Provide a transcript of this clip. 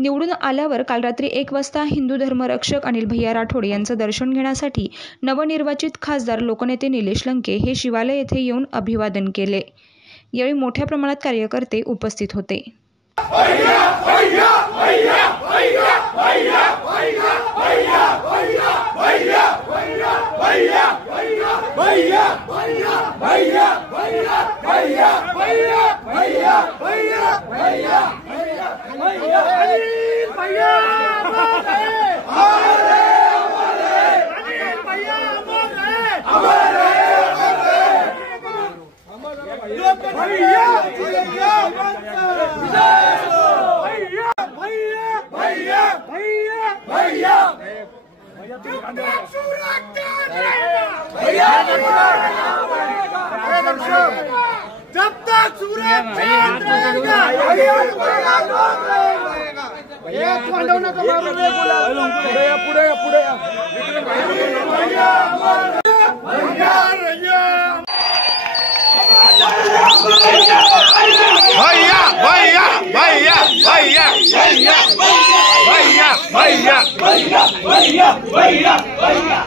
निवडून आल्यावर काल रात्री 1 वाजता हिंदू धर्मरक्षक अनिल भैया राठोड यांचं दर्शन घेण्यासाठी नवनिर्वाचित खासदार लोकनेते निलेश लंके हे शिवालय येथे येऊन अभिवादन केले। यावेळी मोठ्या प्रमाणात कार्यकर्ते उपस्थित होते। जब तक सूरज चांद रहेगा भैया भैया